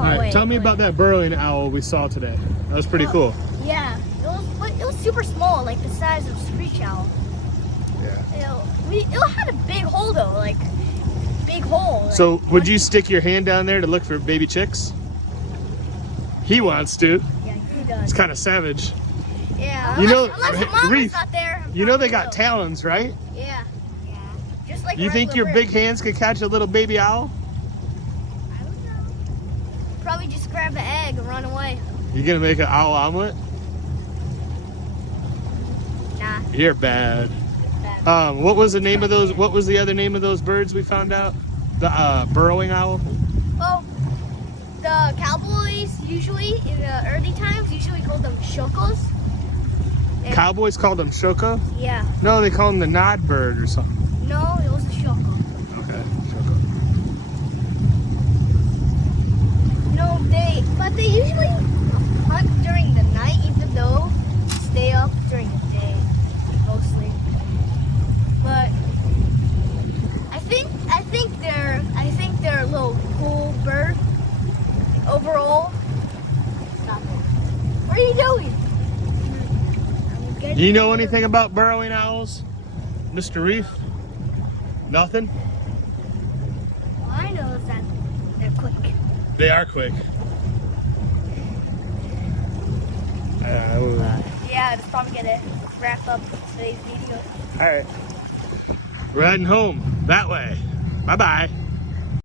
All right, wait, tell me wait. about that burrowing owl we saw today. That was pretty cool. Yeah, it was super small, like the size of a screech owl. Yeah. It had a big hole though, like big hole. Like, So would you stick your hand down there to look for baby chicks? He wants to. Yeah, he does. It's kind of savage. Yeah. You know, unless mama's Reef, not there. you know they probably got will. talons, right? Yeah. Yeah. Just like. You think your regular big bird. hands could catch a little baby owl? I don't know. Probably just grab the egg and run away. You gonna make an owl omelet? Nah. You're bad. Bad. What was the name of those? What was the other name of those birds we found out? The burrowing owl. Well, the cowboys usually in the early times usually called them shokos. And- Cowboys called them shoko. Yeah. No, they call them the nod bird or something. No, it was a shoko. Okay, shoko. No, but they usually hunt during the night, even though they stay up during the day, mostly. But I think they're a little cool bird. Overall, stop it. What are you doing? Do you know anything about burrowing owls, Mr. Reef? Nothing? All I know is that they're quick. They are quick. Yeah, that's probably gonna wrap up today's video. All right. We're heading home that way. Bye-bye.